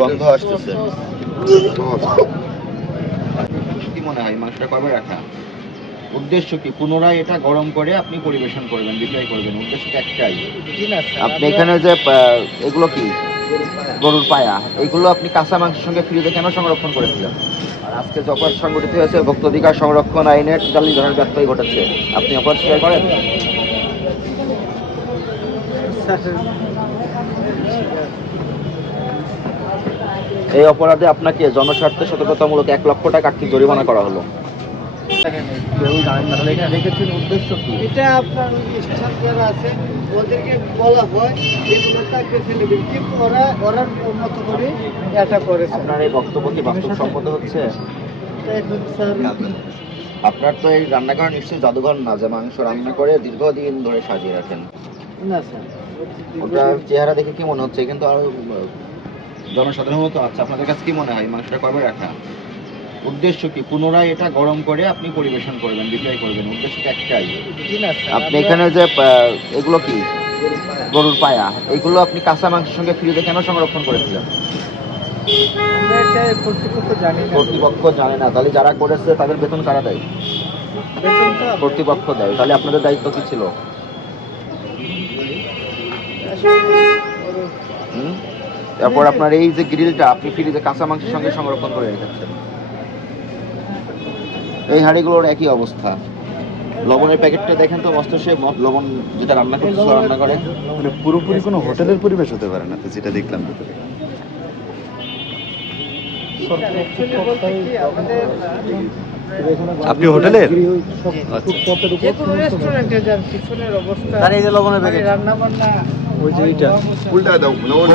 গন্ধ আসতেছে। কি মনে হয় মাংসটা কবে রাখা? উদ্দেশ্য কি? পুনরায় এটা গরম করে আপনি পরিবেশন করবেন বিক্রয় করবেন উদ্দেশ্যটা একটাই। আপনি এখানে যে এগুলো কি? গরুর পায়া। এগুলো আপনি কাঁচা মাংসের সঙ্গে ফ্রিজে কেন সংরক্ষণ করেছিলেন? আর আজকে যে অপরাধ সংগঠিত হয়েছে ভোক্তাধিকার সংরক্ষণ আইনের টোটালি ধরনের ব্যত্যয় ঘটেছে। আপনি অপরাধ স্বীকার করেন? এই অপরাধে আপনাকে জনস্বার্থে সতর্কতামূলক এক লক্ষ টাকা আর্থিক জরিমানা করা হলো। কেউ জানেন না তাহলে এখানে রেখেছেন উদ্দেশ্য কি? এটা আপনার স্টাফ যারা আছে ওদেরকে বলা হয় এগুলো তাকে ফেলে দিন কিন্তু ওরা ওরা মতো করে এটা করেছে। আপনার এই বক্তব্য কি বাস্তবসম্মত হচ্ছে? তো আপনার তো এই রান্নাঘর নিশ্চয়ই জাদুঘর না যে মাংস রান্না করে দীর্ঘদিন ধরে সাজিয়ে রাখেন। না স্যার। ওটা চেহারা দেখে কি মনে হচ্ছে? কিন্তু আরও জনসাধারণও তো আচ্ছা আপনাদের কাছে কি মনে হয়? মাংসটা কবে রাখা? উদ্দেশ্য কি? পুনরায় এটা গরম করে আপনি পরিবেশন করবেন বিক্রয় করবেন। উদ্দেশ্যটা একটাই। আপনি এখানে যে এগুলো কি? গরুর পায়া। এগুলো আপনি কাঁচা মাংসের সঙ্গে ফ্রিজে কেন সংরক্ষণ করেছিলেন? কর্তৃপক্ষ জানি না। তাহলে যারা করেছে তাদের বেতন কারা দেয়? কর্তৃপক্ষ দেয়। তাহলে আপনাদের দায়িত্ব কি ছিল? তারপর আপনার এই যে গ্রিলটা আপনি ফ্রিজে কাঁচা মাংসের সঙ্গে সংরক্ষণ করে রেখেছেন এই হাঁড়িগুলোর একই অবস্থা লবণের প্যাকেটটা দেখেন তো মস্ত সে ম- লবণ যেটা রান্না করতে রান্না করে মানে পুরোপুরি কোনো হোটেলের পরিবেশ হতে পারে না তো যেটা দেখলাম ভিতরে Actually বলতে কি আপনি হোটেলের যে কোনো রেস্টুরেন্টে যান পিছনের অবস্থা তার এই যে লবণের প্যাকেট রান্না বান্না এইটা। উল্টা দাও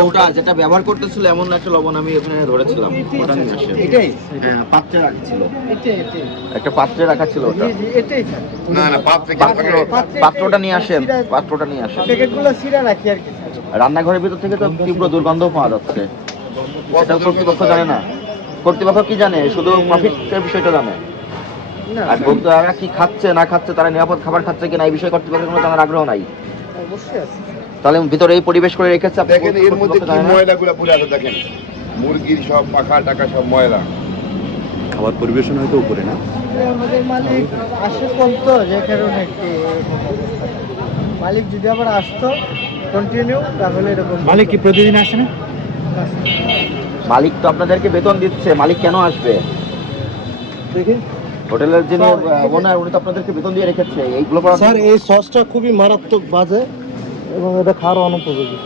ওটা যেটা ব্যবহার করতেছিল এমন একটা লবণ আমি ওখানে ধরেছিলাম। ওটা নিয়ে আসেন। এটাই। হ্যাঁ পাত্রে রাখা ছিল একটা পাত্রে রাখা ছিল ওটা। জি জি এটাই না না পাত্রে পাত্র পাত্রটা নিয়ে আসেন পাত্রটা নিয়ে আসেন। প্যাকেটগুলো সিরা রাখি আর কি রান্নাঘরের ভিতর থেকে তো তীব্র দুর্গন্ধ পাওয়া যাচ্ছে। এটা কর্তৃপক্ষ জানে না। কর্তৃপক্ষ কি জানে? শুধু প্রফিটের বিষয়টা জানে। না আর ভোক্তারা কি খাচ্ছে না খাচ্ছে তারা নিরাপদ খাবার খাচ্ছে কিনা এই বিষয়ে কর্তৃপক্ষের কোনো জানার আগ্রহ নাই। অবশ্যই আছে। তাহলে ভিতরে এই পরিবেশ করে রেখেছে আপনি দেখেন এর মধ্যে কি? ময়লাগুলো পড়ে আছে দেখেন। মুরগির সব পাখা টাকা সব ময়লা। খাবার পরিবেশন হয়তো উপরে না? আমাদের মালিক আসে কম তো যে কারণে মালিক যদি আবার আসতো কন্টিনিউ তাহলে এরকম মালিক কি প্রতিদিন আসে না? না, মালিক তো আপনাদেরকে বেতন দিচ্ছে মালিক কেন আসবে? দেখি। হোটেলের যিনি ওনার উনি তো আপনাদেরকে বেতন দিয়ে রেখেছে এইগুলো স্যার এই সসটা খুবই মারাত্মক বাজে। এবং এটা খাওয়ার অনুপযোগী।